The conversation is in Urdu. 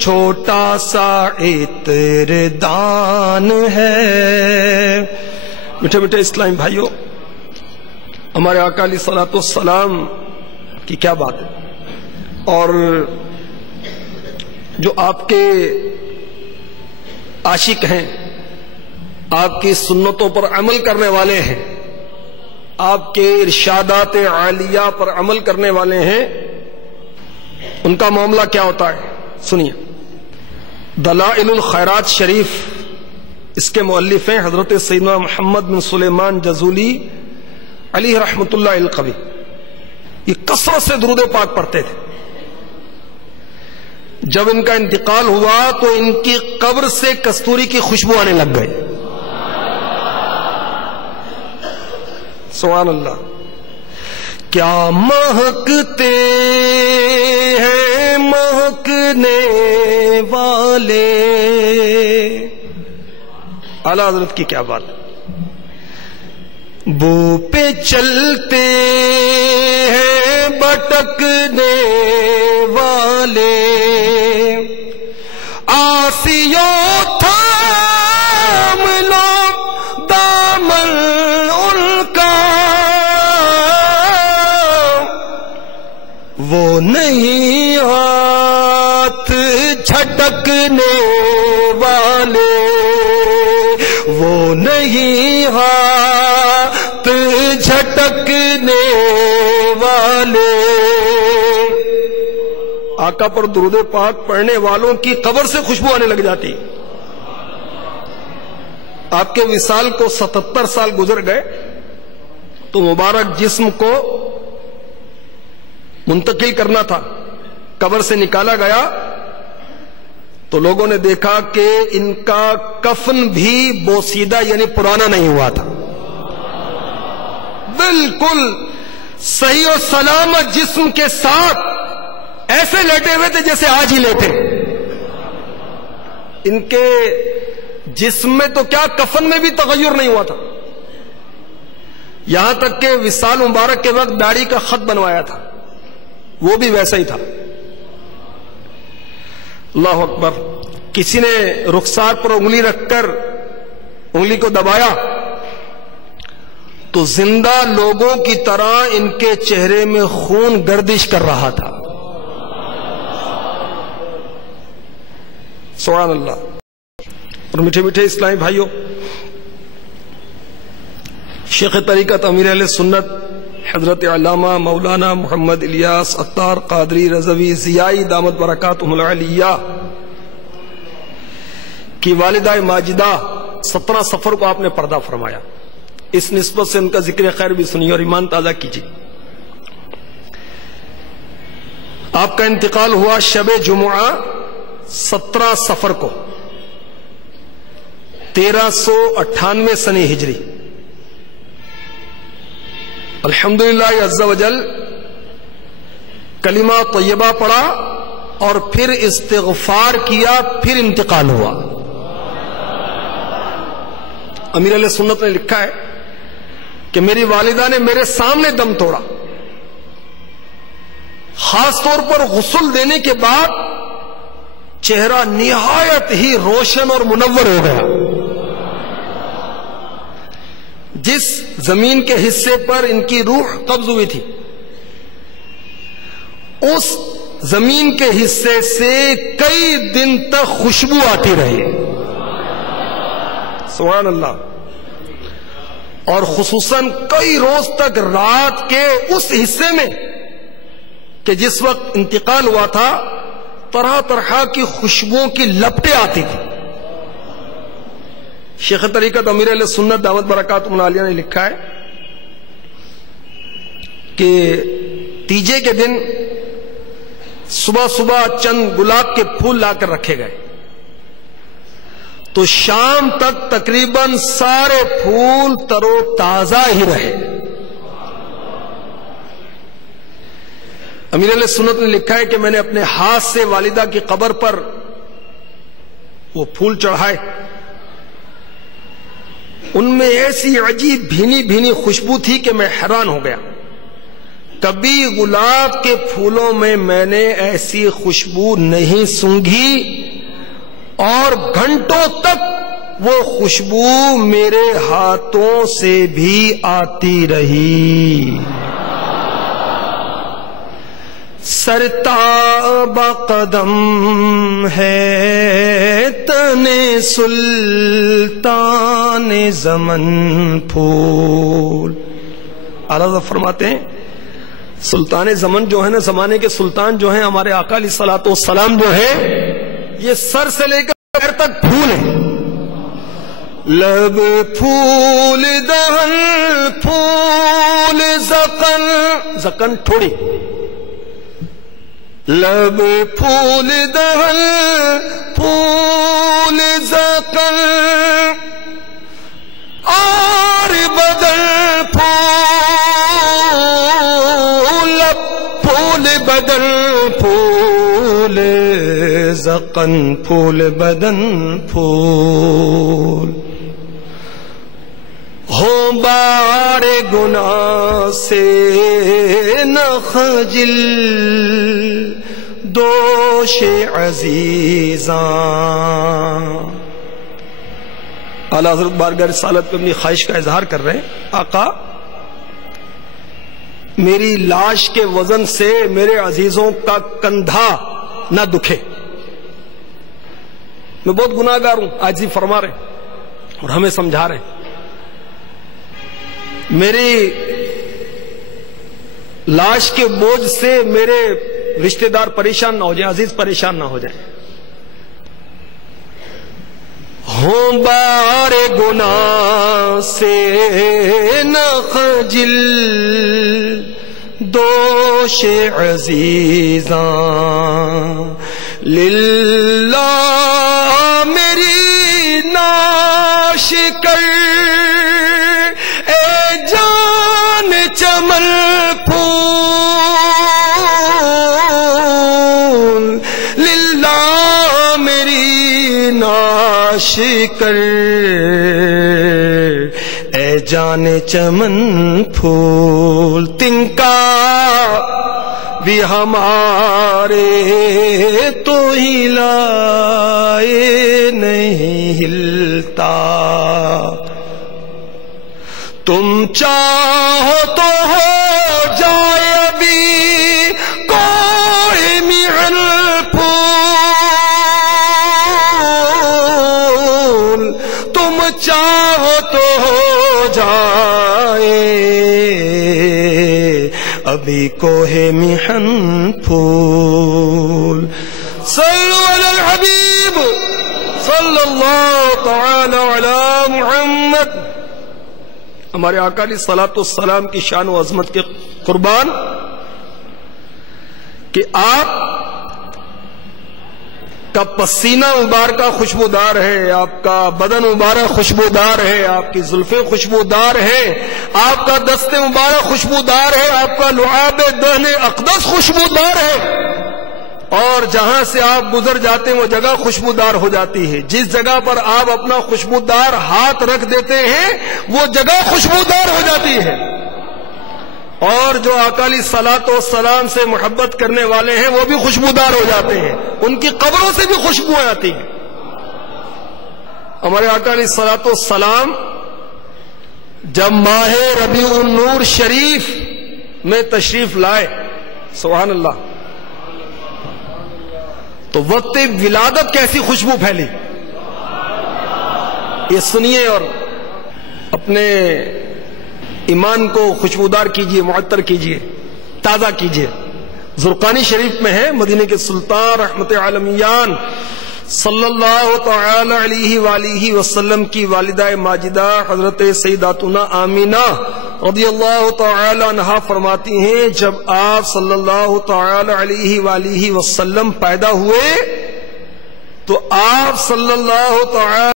چھوٹا سا عطر دان ہے۔ میٹھے میٹھے اسلامی بھائیوں، ہمارے آقا علیہ الصلوۃ والسلام کی کیا بات ہے، اور جو آپ کے عاشق ہیں، آپ کی سنتوں پر عمل کرنے والے ہیں، آپ کے ارشادات عالیہ پر عمل کرنے والے ہیں، ان کا معاملہ کیا ہوتا ہے سنیے۔ دلائل الخیرات شریف، اس کے مؤلف ہیں حضرت سیدنا محمد بن سلیمان جزولی علیہ رحمت اللہ القوی۔ یہ کثرت سے درود پاک پڑھتے تھے۔ جب ان کا انتقال ہوا تو ان کی قبر سے کستوری کی خوشبو آنے لگ گئی۔ سبحان اللہ۔ کیا مہکتے ہیں مہکنے والے، اعلی حضرت کی کیا بات ہے۔ بو پہ چلتے ہیں بٹکنے والے، آسیوں تھام لو دامن ان کا، وہ نہیں ہاتھ جھٹکنے والے، وہ نہیں ہاتھ جھٹکنے والے۔ آقا پر درود پاک پڑھنے والوں کی قبر سے خوشبو آنے لگ جاتی۔ آپ کے وصال کو 77 سال گزر گئے تو مبارک جسم کو منتقل کرنا تھا، قبر سے نکالا گیا تو لوگوں نے دیکھا کہ ان کا کفن بھی بوسیدہ یعنی پرانا نہیں ہوا تھا، بالکل صحیح و سلامت جسم کے ساتھ ایسے لیٹے ہوئے تھے جیسے آج ہی لیٹے۔ ان کے جسم میں تو کیا کفن میں بھی تغیر نہیں ہوا تھا، یہاں تک کہ وصال مبارک کے وقت داڑھی کا خط بنوایا تھا، وہ بھی ویسا ہی تھا۔ اللہ اکبر۔ کسی نے رخسار پر انگلی رکھ کر انگلی کو دبایا تو زندہ لوگوں کی طرح ان کے چہرے میں خون گردش کر رہا تھا۔ سبحان اللہ۔ اور میٹھے میٹھے اسلامی بھائیوں، شیخ طریقت امیر اہل سنت حضرت علامہ مولانا محمد الیاس عطار قادری رضوی ضیائی دامت برکاتہم العلیہ کی والدہ ماجدہ 17 صفر کو آپ نے پردہ فرمایا۔ اس نسبت سے ان کا ذکر خیر بھی سنیے اور ایمان تازہ کیجیے۔ آپ کا انتقال ہوا شب جمعہ 17 صفر کو 1398 سنہ ہجری۔ الحمدللہ عز و جل کلمہ طیبہ پڑھا اور پھر استغفار کیا، پھر انتقال ہوا۔ امیر علیہ سنت نے لکھا ہے کہ میری والدہ نے میرے سامنے دم توڑا، خاص طور پر غسل دینے کے بعد چہرہ نہایت ہی روشن اور منور ہو گیا۔ جس زمین کے حصے پر ان کی روح قبض ہوئی تھی اس زمین کے حصے سے کئی دن تک خوشبو آتی رہی۔ سبحان اللہ۔ اور خصوصاً کئی روز تک رات کے اس حصے میں کہ جس وقت انتقال ہوا تھا طرح طرح کی خوشبوؤں کی لپٹیں آتی تھی۔ شیخ طریقت امیر اہل سنت دعوت برکاتہم العالیہ نے لکھا ہے کہ تیجے کے دن صبح صبح چند گلاب کے پھول لا کر رکھے گئے تو شام تک تقریباً سارے پھول تر و تازہ ہی رہے۔ امیر علیہ سنت نے لکھا ہے کہ میں نے اپنے ہاتھ سے والدہ کی قبر پر وہ پھول چڑھائے، ان میں ایسی عجیب بھینی بھینی خوشبو تھی کہ میں حیران ہو گیا۔ کبھی گلاب کے پھولوں میں نے ایسی خوشبو نہیں سونگھی، اور گھنٹوں تک وہ خوشبو میرے ہاتھوں سے بھی آتی رہی۔ سرتاب قدم ہے تن سلطان زمن پھول۔ اعلیٰ حضرت فرماتے ہیں سلطان زمن جو ہے نا، زمانے کے سلطان جو ہیں ہمارے آقا علیہ الصلوۃ والسلام جو ہے، یہ سر سے لے کر پیر تک پھول ہیں۔ لب پھول دہن پھول زقن، زقن تھوڑی، لب پھول دہن پھول زقن، اور بدن پھول، لب پھول بدن پھول زقن، پھول بدن پھول۔ ہو بار گناہ سے نہ خجل دوش عزیزاں۔ اعلیٰ حضرت بارگاہ رسالت پہ اپنی خواہش کا اظہار کر رہے ہیں، آقا میری لاش کے وزن سے میرے عزیزوں کا کندھا نہ دکھے، میں بہت گناہ گار ہوں، عاجزی فرما رہے اور ہمیں سمجھا رہے ہیں، میری لاش کے بوجھ سے میرے رشتہ دار پریشان نہ ہو جائیں، عزیز پریشان نہ ہو جائیں۔ ہوں بار گناہ سے نہ خجل دوش عزیزاں، للہ میری ناش کر اے جان چمن پھول، للہ میری ناش کر اے جان چمن پھول، تنکا بھی ہمارے تو ہلائے نہیں ہلتا، تم چاہو تو ہو جائے ابھی کوئی محن پھول، تم چاہو تو ہو جائے ابھی کوہ محن پھول۔ صلو علی الحبیب صلی اللہ تعالی علی محمد۔ ہمارے آقا علیہ الصلوۃ والسلام کی شان و عظمت کے قربان کہ آپ کا پسینہ مبارکہ خوشبودار ہے، آپ کا بدن مبارک خوشبودار ہے، آپ کی زلفیں خوشبودار ہیں، آپ کا دست مبارک خوشبودار ہے، آپ کا لعاب دہن اقدس خوشبودار ہے، اور جہاں سے آپ گزر جاتے ہیں وہ جگہ خوشبودار ہو جاتی ہے، جس جگہ پر آپ اپنا خوشبودار ہاتھ رکھ دیتے ہیں وہ جگہ خوشبودار ہو جاتی ہے، اور جو آقا علیہ الصلوۃ والسلام سے محبت کرنے والے ہیں وہ بھی خوشبودار ہو جاتے ہیں، ان کی قبروں سے بھی خوشبو آتی ہے۔ ہمارے آقا علیہ الصلوۃ والسلام جب ماہ ربیع النور شریف میں تشریف لائے، سبحان اللہ، تو وقت ولادت کیسی خوشبو پھیلی، یہ سنیے اور اپنے ایمان کو خوشبودار کیجئے، معطر کیجئے، تازہ کیجئے۔ زرقانی شریف میں ہے، مدینے کے سلطان رحمت عالمیان صلی اللہ تعالی علیہ وآلہ وسلم کی والدہ ماجدہ حضرت سیداتنا آمینہ رضی اللہ تعالی عنہا فرماتی ہیں جب آپ صلی اللہ تعالی علیہ وآلہ وسلم پیدا ہوئے تو آپ صلی اللہ تعالی